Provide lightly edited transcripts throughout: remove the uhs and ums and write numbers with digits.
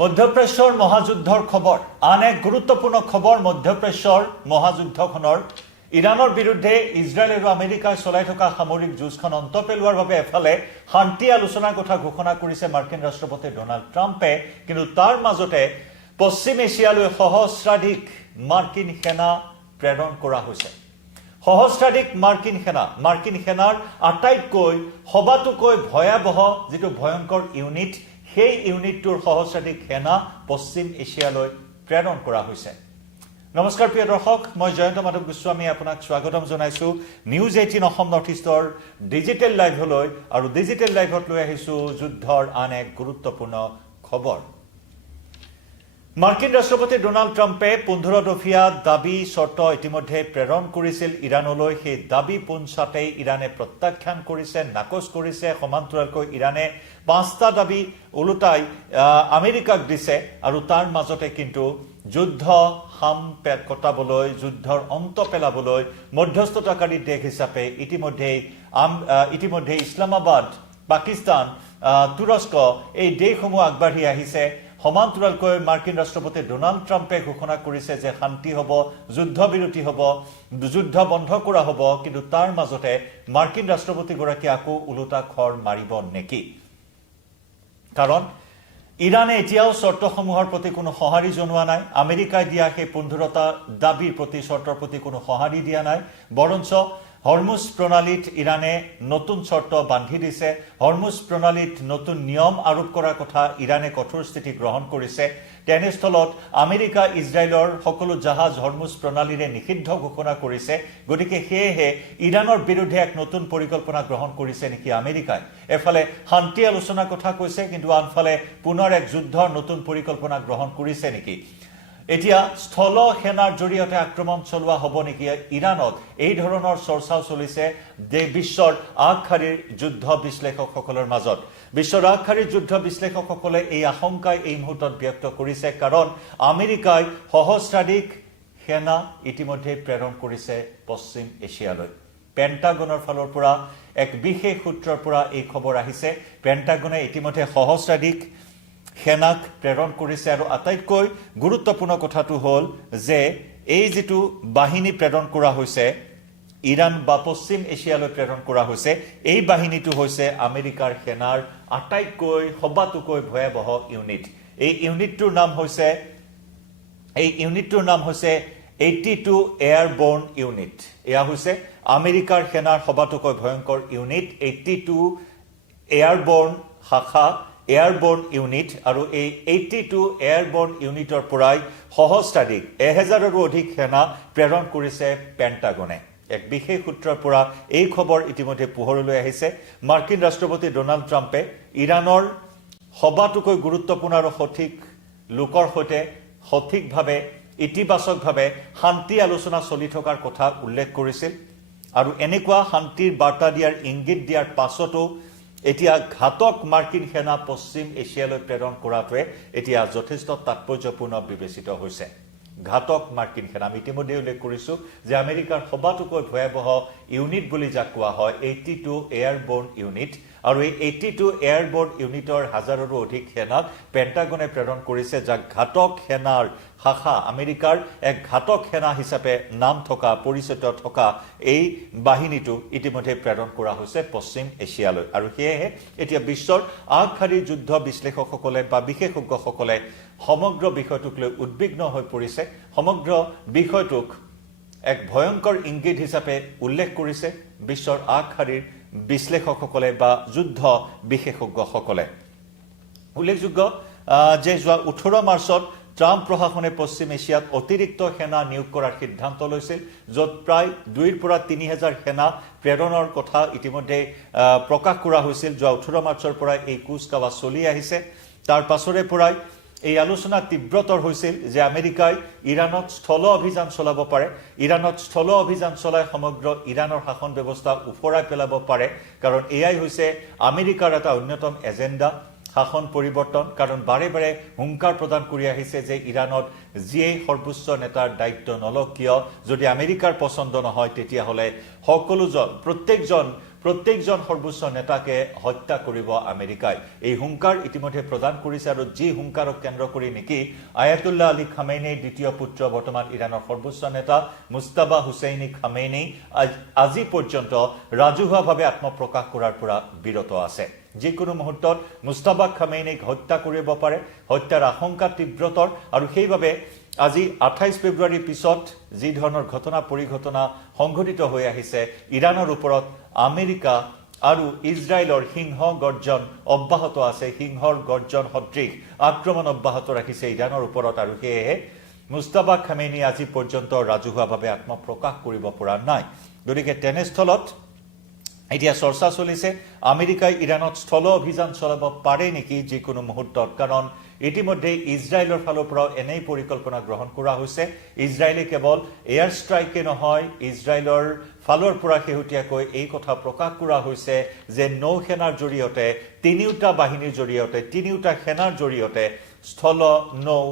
মধ্যপ্ৰাচ্যৰ মহাযুদ্ধৰ খবৰ আন এক গুৰুত্বপূৰ্ণ খবৰ মধ্যপ্ৰাচ্যৰ মহাযুদ্ধখনৰ ইৰাণৰ বিৰুদ্ধে ইজৰাইল আৰু আমেৰিকাই চলাই থকা সামৰিক যুঁজখন অন্ত পেলোৱাৰ বাবে এফালে শান্তি আলোচনাৰ কথা ঘোষণা কৰিছে মাৰ্কিন ৰাষ্ট্ৰপতি ডোনাল্ড ট্ৰাম্পে কিন্তু তাৰ মাজতে পশ্চিম এছিয়ালৈ সহস্ৰাধিক মাৰ্কিন সেনা প্ৰেৰণ কৰা হৈছে সহস্ৰাধিক মাৰ্কিন সেনাৰ আটাইতকৈ সবাতোকৈ ভয়াবহ যেটো ভয়ংকৰ ইউনিট সেই ইউনিটটোৰ সহস্ৰাধিক সেনা পশ্চিম এছিয়ালৈ প্ৰেৰণ কৰা হৈছে নমস্কাৰ প্ৰিয় দৰ্শক মই জয়ন্ত মাধৱ গোস্বামী আপোনাক স্বাগতম জনাইছো নিউজ 18 অসম নৰ্থ ইষ্টৰ ডিজিটেল লাইভলৈ আৰু ডিজিটেল লাইভত লৈ আহিছো যুদ্ধৰ আন এক গুৰুত্বপূৰ্ণ খবৰ মাৰ্কিন ৰাষ্ট্ৰপতি ডোনাল্ড ট্ৰাম্পে 15 দফীয়া দাবী চৰ্ত ইতিমধ্যে প্ৰেৰণ কৰিছিল ইৰাণলৈ সেই দাবী পোনছাতেই ইৰাণে প্ৰত্যাখ্যান কৰিছে নাকচ কৰিছে সমান্তৰালকৈ ইৰাণে 5টা দাবী উলুটাই আমেৰিকাক দিছে আৰু তাৰ মাজতে কিন্তু যুদ্ধ হাম কটাবলৈ যুদ্ধৰ অন্ত পেলাবলৈ মধ্যস্থতাকাৰী দেশ হিচাপে ইতিমধ্যে ইছলামাবাদ পাকিস্তান তুৰস্ক এই দেশসমূহ আগবাঢ়ি আহিছে সমান্তৰালকৈ মাৰ্কিন ৰাষ্ট্ৰপতি ডোনাল্ড ট্ৰাম্পে ঘোষণা কৰিছে যে শান্তি হ'ব যুদ্ধবিৰতি হ'ব যুদ্ধ বন্ধ কৰা হ'ব কিন্তু তাৰ মাজতে মাৰ্কিন ৰাষ্ট্ৰপতি গৰাকী আকৌ উলুটা খৰ মাৰিব নেকি কাৰণ ইৰাণে এতিয়াও চৰ্তসমূহৰ প্ৰতি কোনো সঁহাৰি জনোৱা নাই আমেৰিকাই দিয়া সেই 15টা দাবীৰ প্ৰতি চৰ্তৰ প্ৰতি কোনো সঁহাৰি দিয়া নাই বৰঞ্চ হৰমুজ প্ৰণালীত ইৰাণে নতুন চৰ্ত বান্ধি দিছে হৰমুজ প্ৰণালীত নতুন নিয়ম আৰোপ কৰাৰ কথা ইৰাণে কঠোৰ স্থিতি গ্ৰহণ কৰিছে তেনেস্থলত আমেৰিকা ইজৰাইলৰ সকলো জাহাজ হৰমুজ প্ৰণালীৰে নিষিদ্ধ ঘোষণা কৰিছে গতিকে সেয়েহে ইৰাণৰ বিৰুদ্ধে এক নতুন পৰিকল্পনা গ্ৰহণ কৰিছে নেকি আমেৰিকাই এফালে শান্তি আলোচনাৰ কথা কৈছে কিন্তু আনফালে পুনৰ এক যুদ্ধৰ নতুন পৰিকল্পনা গ্ৰহণ কৰিছে নেকি এতিয়া স্থল সেনাৰ জৰিয়তে আক্ৰমণ চলোৱা হ'ব নেকি ইৰাণত এই ধৰণৰ চৰ্চা চলিছে যে বিশ্বৰ আগশাৰীৰ যুদ্ধ বিশ্লেষকসকলৰ মাজত বিশ্বৰ আগশাৰীৰ যুদ্ধ বিশ্লেষকসকলে এই আশংকাই এই মুহূৰ্তত ব্যক্ত কৰিছে কাৰণ আমেৰিকাই সহস্ৰাধিক সেনা ইতিমধ্যে প্ৰেৰণ কৰিছে পশ্চিম এছিয়ালৈ পেণ্টাগনৰ ফালৰ পৰা এক বিশেষ সূত্ৰৰ পৰা এই খবৰ আহিছে পেণ্টাগনে ইতিমধ্যে সহস্ৰাধিক সেনাক প্ৰেৰণ কৰিছে আৰু আটাইতকৈ গুৰুত্বপূৰ্ণ কথাটো হ'ল যে এই যেটো বাহিনী প্ৰেৰণ কৰা হৈছে ইৰাণ বা পশ্চিম এছিয়ালৈ প্ৰেৰণ কৰা হৈছে এই বাহিনীটো হৈছে আমেৰিকাৰ সেনাৰ আটাইতকৈ সবাতোকৈ ভয়াবহ ইউনিট এই ইউনিটটোৰ নাম হৈছে 82 এয়াৰবৰ্ন ইউনিট এয়া হৈছে আমেৰিকাৰ সেনাৰ সবাতোকৈ ভয়ংকৰ ইউনিট 82 এয়াৰবৰ্ন শাখা এয়াৰবৰ্ন ইউনিট আৰু এই 82 এয়াৰবৰ্ন ইউনিটৰ পৰাই সহস্ৰাধিক 1000ৰো অধিক সেনা প্ৰেৰণ কৰিছে পেণ্টাগনে এক বিশেষ সূত্ৰৰ পৰা এই খবৰ ইতিমধ্যে পোহৰলৈ আহিছে মাৰ্কিন ৰাষ্ট্ৰপতি ডোনাল্ড ট্ৰাম্পে ইৰাণৰ সবাতোকৈ গুৰুত্বপূৰ্ণ আৰু সঠিক লোকৰ সৈতে সঠিকভাৱে ইতিবাচকভাৱে শান্তি আলোচনা চলি থকাৰ কথা উল্লেখ কৰিছিল আৰু এনেকুৱা শান্তিৰ বাৰ্তা দিয়াৰ ইংগিত দিয়াৰ পাছতো এতিয়া ঘাতক মাৰ্কিন সেনা পশ্চিম এছিয়ালৈ প্ৰেৰণ কৰাটোৱে এতিয়া যথেষ্ট তাৎপৰ্যপূৰ্ণ বিবেচিত হৈছে ঘাতক মাৰ্কিন সেনা আমি ইতিমধ্যে উল্লেখ কৰিছো যে আমেৰিকাৰ সবাতোকৈ ভয়াবহ ইউনিট বুলি যাক কোৱা হয় 82 এয়াৰবৰ্ন ইউনিট আৰু এই 82 এয়াৰবৰ্ন ইউনিটৰ হাজাৰৰো অধিক সেনাক পেণ্টাগনে প্ৰেৰণ কৰিছে যাক ঘাতক সেনাৰ শাখা আমেৰিকাৰ এক ঘাতক সেনা হিচাপে নাম থকা পৰিচিত থকা এই বাহিনীটো ইতিমধ্যে প্ৰেৰণ কৰা হৈছে পশ্চিম এছিয়ালৈ আৰু সেয়েহে এতিয়া বিশ্বৰ আগশাৰীৰ যুদ্ধ বিশ্লেষকসকলে বা বিশেষজ্ঞসকলে সমগ্ৰ বিষয়টোক লৈ উদ্বিগ্ন হৈ পৰিছে সমগ্ৰ বিষয়টোক এক ভয়ংকৰ ইংগিত হিচাপে উল্লেখ কৰিছে বিশ্বৰ আগশাৰীৰ বিশ্লেষকসকলে বা যুদ্ধ বিশেষজ্ঞসকলে উল্লেখযোগ্য যে যোৱা 18 মাৰ্চত ট্ৰাম্প প্ৰশাসনে পশ্চিম এছিয়াত অতিৰিক্ত সেনা নিয়োগ কৰাৰ সিদ্ধান্ত লৈছিল য'ত প্ৰায় 2 পৰা 3000 সেনা প্ৰেৰণৰ কথা ইতিমধ্যে প্ৰকাশ কৰা হৈছিল যোৱা 18 মাৰ্চৰ পৰা এই কুচকাৱা চলি আহিছে তাৰ পাছৰে পৰাই এই আলোচনা তীব্ৰতৰ হৈছিল যে আমেৰিকাই ইৰাণত স্থল অভিযান চলাব পাৰে ইৰাণত স্থল অভিযান চলাই সমগ্ৰ ইৰাণৰ শাসন ব্যৱস্থা উফৰাই পেলাব পাৰে কাৰণ এয়াই হৈছে আমেৰিকাৰ এটা অন্যতম এজেণ্ডা শাসন পৰিৱৰ্তন কাৰণ বাৰে বাৰে হুংকাৰ প্ৰদান কৰি আহিছে যে ইৰাণত যিয়ে সৰ্বোচ্চ নেতাৰ দায়িত্ব নলক কিয় যদি আমেৰিকাৰ পছন্দ নহয় তেতিয়া হলে সকলোজন প্ৰত্যেকজন প্ৰত্যেকজন সৰ্বোচ্চ নেতাকে হত্যা কৰিব আমেৰিকাই এই হুংকাৰ ইতিমধ্যে প্ৰদান কৰিছে আৰু যি হুংকাৰক কেন্দ্ৰ কৰি নেকি আয়াতুল্লাহ আলী খামেইনিৰ দ্বিতীয় পুত্ৰ বৰ্তমান ইৰাণৰ সৰ্বোচ্চ নেতা মুস্তাবা হুছেইনি খামেইনি আজি পৰ্যন্ত ৰাজহুৱাভাৱে আত্মপ্ৰকাশ কৰাৰ পৰা বিৰত আছে যিকোনো মুহূৰ্তত মুস্তাবা খামেইনিক হত্যা কৰিব পাৰে হত্যাৰ আশংকা তীব্ৰতৰ আৰু সেইভাবে আজি 28 ফেব্ৰুৱাৰীৰ পিছত যি ধৰণৰ ঘটনা পৰিঘটনা সংঘটিত হৈ আহিছে ইৰাণৰ ওপৰত আমেৰিকা আৰু ইজৰাইলৰ সিংহ গৰ্জন অব্যাহত আছে সিংহৰ গৰ্জন সদৃশ আক্ৰমণ অব্যাহত ৰাখিছে ইৰাণৰ ওপৰত আৰু সেয়েহে মুস্তাবা খামেইনি আজি পৰ্যন্ত ৰাজহুৱাভাৱে আত্মপ্ৰকাশ কৰিব পৰা নাই গতিকে তেনেস্থলত এতিয়া চৰ্চা চলিছে আমেৰিকাই ইৰাণত স্থল অভিযান চলাব পাৰে নেকি যিকোনো মুহূৰ্তত কাৰণ ইতিমধ্যে ইজৰাইলৰ ফালৰ পৰা এনেই পৰিকল্পনা গ্ৰহণ কৰা হৈছে ইজৰাইলে কেৱল এয়াৰ ষ্ট্ৰাইকে নহয় ইজৰাইলৰ ফালৰ পৰা শেহতীয়াকৈ এই কথা প্ৰকাশ কৰা হৈছে যে নৌসেনাৰ জৰিয়তে তিনিওটা বাহিনীৰ জৰিয়তে তিনিওটা সেনাৰ জৰিয়তে স্থল নৌ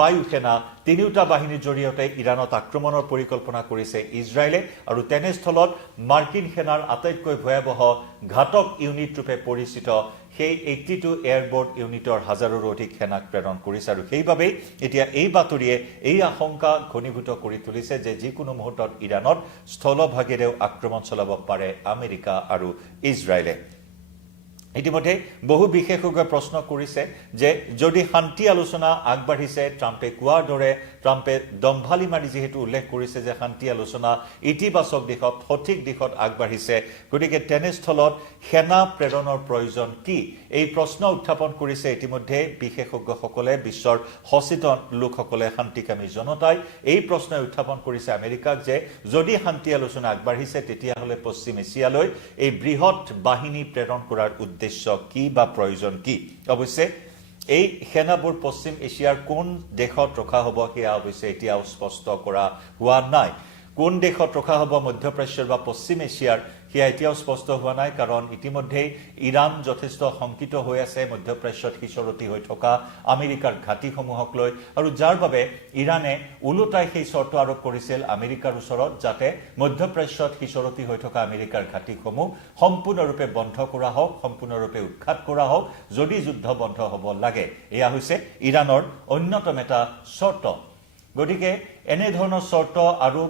বায়ু সেনা তিনিওটা বাহিনীৰ জৰিয়তে ইৰাণত আক্ৰমণৰ পৰিকল্পনা কৰিছে ইজৰাইলে আৰু তেনেস্থলত মাৰ্কিন সেনাৰ আটাইতকৈ ভয়াৱহ ঘাতক ইউনিট ৰূপে পৰিচিত সেই 82 এয়াৰবৰ্ন ইউনিটৰ হাজাৰৰো অধিক সেনাক প্ৰেৰণ কৰিছে আৰু সেইভাবে এতিয়া এই বাতৰিয়ে এই আশংকা ঘনীভূত কৰি তুলিছে যে যিকোনো মুহূৰ্তত ইৰাণত স্থলভাগেৰেও আক্ৰমণ চলাব পাৰে আমেৰিকা আৰু ইজৰাইলে ইতিমধ্যে বহু বিশেষজ্ঞই প্ৰশ্ন কৰিছে যে যদি শান্তি আলোচনা আগবাঢ়িছে ট্ৰাম্পে কোৱাৰ দৰে ট্ৰাম্পে দম্ভালি মাৰি যেহেতু উল্লেখ কৰিছে যে শান্তি আলোচনা ইতিবাচক দিশত সঠিক দিশত আগবাঢ়িছে গতিকে তেনেস্থলত সেনা প্ৰেৰণৰ প্ৰয়োজন কি এই প্ৰশ্ন উত্থাপন কৰিছে ইতিমধ্যে বিশেষজ্ঞসকলে বিশ্বৰ সচেতন লোকসকলে শান্তিকামী জনতাই এই প্ৰশ্ন উত্থাপন কৰিছে আমেৰিকাক যে যদি শান্তি আলোচনা আগবাঢ়িছে তেতিয়াহলে পশ্চিম এছিয়ালৈ এই বৃহৎ বাহিনী প্ৰেৰণ কৰাৰ উদ্দেশ্য কি বা প্ৰয়োজন কি অৱশ্যে এই সেনাবোৰ পশ্চিম এছিয়াৰ কোন দেশত ৰখা হ'ব সেয়া অৱশ্যে এতিয়াও স্পষ্ট কৰা হোৱা নাই কোন দেশত ৰখা হ'ব মধ্যপ্ৰাচ্যৰ বা পশ্চিম এছিয়াৰ সেয়া এতিয়াও স্পষ্ট হোৱা নাই কাৰণ ইতিমধ্যে ইৰাণ যথেষ্ট শংকিত হৈ আছে মধ্যপ্ৰাচ্যত সিঁচৰতি হৈ থকা আমেৰিকাৰ ঘাটিসমূহক লৈ আৰু যাৰ বাবে ইৰাণে ওলোটাই সেই চৰ্ত আৰোপ কৰিছিল আমেৰিকাৰ ওচৰত যাতে মধ্যপ্ৰাচ্যত সিঁচৰতি হৈ থকা আমেৰিকাৰ ঘাটিসমূহ সম্পূৰ্ণৰূপে বন্ধ কৰা হওক সম্পূৰ্ণৰূপে উৎখাত কৰা হওক যদি যুদ্ধ বন্ধ হ'ব লাগে এয়া হৈছে ইৰাণৰ অন্যতম এটা চৰ্ত গতিকে এনে ধৰণৰ চৰ্ত আৰু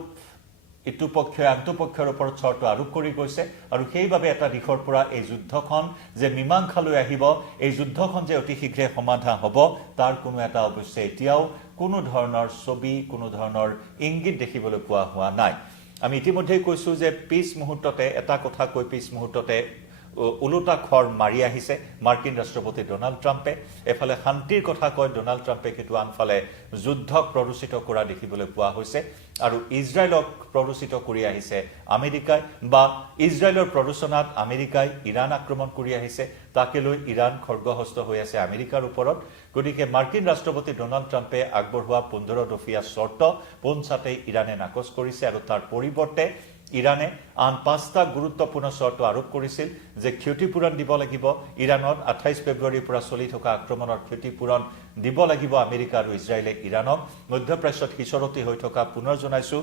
ইটো পক্ষে আনটো পক্ষৰ ওপৰত চৰ্ত আৰোপ কৰি গৈছে আৰু সেইভাবে এটা দিশৰ পৰা এই যুদ্ধখন যে মীমাংসালৈ আহিব এই যুদ্ধখন যে অতি শীঘ্ৰে সমাধান হ'ব তাৰ কোনো এটা অৱশ্যে এতিয়াও কোনো ধৰণৰ ছবি কোনো ধৰণৰ ইংগিত দেখিবলৈ পোৱা হোৱা নাই আমি ইতিমধ্যে কৈছো যে পিছ মুহূৰ্ততে এটা কথা কৈ পিছ মুহূৰ্ততে উলুটা খৰ মাৰি আহিছে মাৰ্কিন ৰাষ্ট্ৰপতি ডোনাল্ড ট্ৰাম্পে এফালে শান্তিৰ কথা কয় ডোনাল্ড ট্ৰাম্পে কিন্তু আনফালে যুদ্ধক প্ৰৰোচিত কৰা দেখিবলৈ পোৱা হৈছে আৰু ইজৰাইলক প্ৰৰোচিত কৰি আহিছে আমেৰিকাই বা ইজৰাইলৰ প্ৰৰোচনাত আমেৰিকাই ইৰাণ আক্ৰমণ কৰি আহিছে তাকে লৈ ইৰাণ খৰ্গহস্ত হৈ আছে আমেৰিকাৰ ওপৰত গতিকে মাৰ্কিন ৰাষ্ট্ৰপতি ডোনাল্ড ট্ৰাম্পে আগবঢ়োৱা 15 দফীয়া চৰ্ত পোনছাতে ইৰাণে নাকচ কৰিছে আৰু তাৰ পৰিৱৰ্তে ইৰাণে আন 5টা গুৰুত্বপূৰ্ণ চৰ্ত আৰোপ কৰিছিল যে ক্ষতিপূৰণ দিব লাগিব ইৰাণত 28 ফেব্ৰুৱাৰীৰ পৰা চলি থকা আক্ৰমণৰ ক্ষতিপূৰণ দিব লাগিব আমেৰিকা আৰু ইজৰাইলে ইৰাণক মধ্যপ্ৰাচ্যত সিঁচৰতি হৈ থকা পুনৰ জনাইছো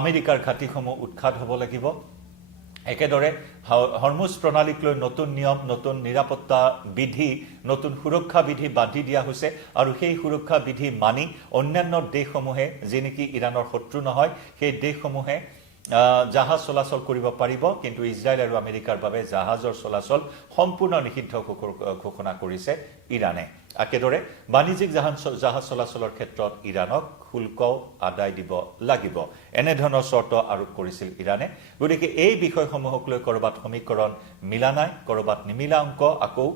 আমেৰিকাৰ ঘাটিসমূহ উৎখাত হ'ব লাগিব একেদৰে হৰমুজ প্ৰণালীক লৈ নতুন নিয়ম নতুন নিৰাপত্তা বিধি নতুন সুৰক্ষা বিধি বান্ধি দিয়া হৈছে আৰু সেই সুৰক্ষা বিধি মানি অন্যান্য দেশসমূহে যি নেকি ইৰাণৰ শত্ৰু নহয় সেই দেশসমূহে জাহাজ চলাচল কৰিব পাৰিব কিন্তু ইজৰাইল আৰু আমেৰিকাৰ বাবে জাহাজৰ চলাচল সম্পূৰ্ণ নিষিদ্ধ ঘোষণা কৰিছে ইৰাণে একেদৰে বাণিজ্যিক জাহাজ চলাচলৰ ক্ষেত্ৰত ইৰাণক শুল্ক আদায় দিব লাগিব এনে ধৰণৰ চৰ্ত আৰোপ কৰিছিল ইৰাণে গতিকে এই বিষয়সমূহক লৈ কৰবাত সমীকৰণ মিলা নাই কৰবাত নিমিলা অংক আকৌ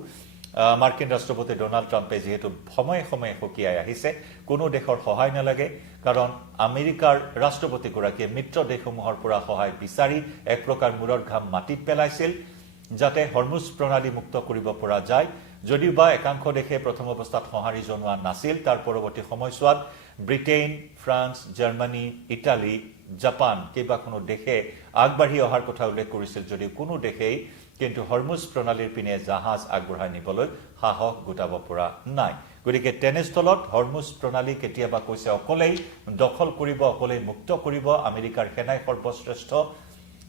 মাৰ্কিন ৰাষ্ট্ৰপতি ডোনাল্ড ট্ৰাম্পে যেহেতু সময়ে সময়ে হকিয়াই আহিছে কোনো দেশৰ সহায় নালাগে কাৰণ আমেৰিকাৰ ৰাষ্ট্ৰপতিগৰাকীয়ে মিত্ৰ দেশসমূহৰ পৰা সহায় বিচাৰি এক প্ৰকাৰ মূৰৰ ঘাম মাটিত পেলাইছিল যাতে হৰমুজ প্ৰণালী মুক্ত কৰিব পৰা যায় যদিও বা একাংশ দেশে প্ৰথম অৱস্থাত সঁহাৰি জনোৱা নাছিল তাৰ পৰৱৰ্তী সময়ছোৱাত Britain France Germany Italy Japan কেইবাখনো দেশে আগবাঢ়ি অহাৰ কথা উল্লেখ কৰিছিল যদিও কোনো দেশেই কিন্তু হৰমুজ প্ৰণালীৰ পিনে জাহাজ আগবঢ়াই নিবলৈ সাহস গোটাব পৰা নাই গতিকে তেনেস্থলত হৰমুজ প্ৰণালী কেতিয়াবা কৈছে অকলেই দখল কৰিব অকলেই মুক্ত কৰিব আমেৰিকাৰ সেনাই সৰ্বশ্ৰেষ্ঠ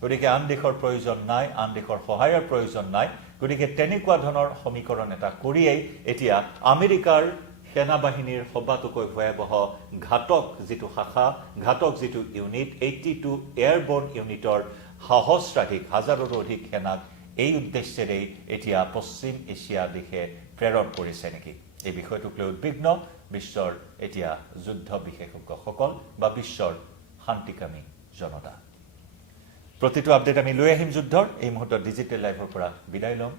গতিকে আন দেশৰ প্ৰয়োজন নাই, আন দেশৰ সহায়ৰ প্ৰয়োজন নাই। গতিকে তেনেকুৱা ধৰণৰ সমীকৰণ এটা কৰিয়েই এতিয়া আমেৰিকাৰ সেনাবাহিনীৰ সবাতোকৈ ভয়াৱহ ঘাতক যিটো শাখা, ঘাতক যিটো ইউনিট, 82 এয়াৰবৰ্ন ইউনিটৰ সহস্ৰাধিক হাজাৰৰো অধিক সেনাক এই উদ্দেশ্যেৰেই এতিয়া পশ্চিম এছিয়া দেশে প্ৰেৰণ কৰিছে নেকি? এই বিষয়টোক লৈ উদ্বিগ্ন বিশ্বৰ এতিয়া যুদ্ধ বিশেষজ্ঞসকল বা বিশ্বৰ শান্তিকামী জনতা। প্ৰতিটো আপডেট আমি লৈ আহিম যুদ্ধৰ। এই মুহূৰ্তত ডিজিটেল লাইভৰ পৰা বিদায় ল'ম।